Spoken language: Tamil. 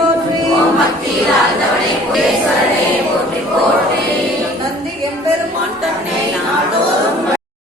போற்றி. ஓம் பக்தியில் ஆழ்ந்தவனே புகேஸ்வரனே போற்றி போற்றி.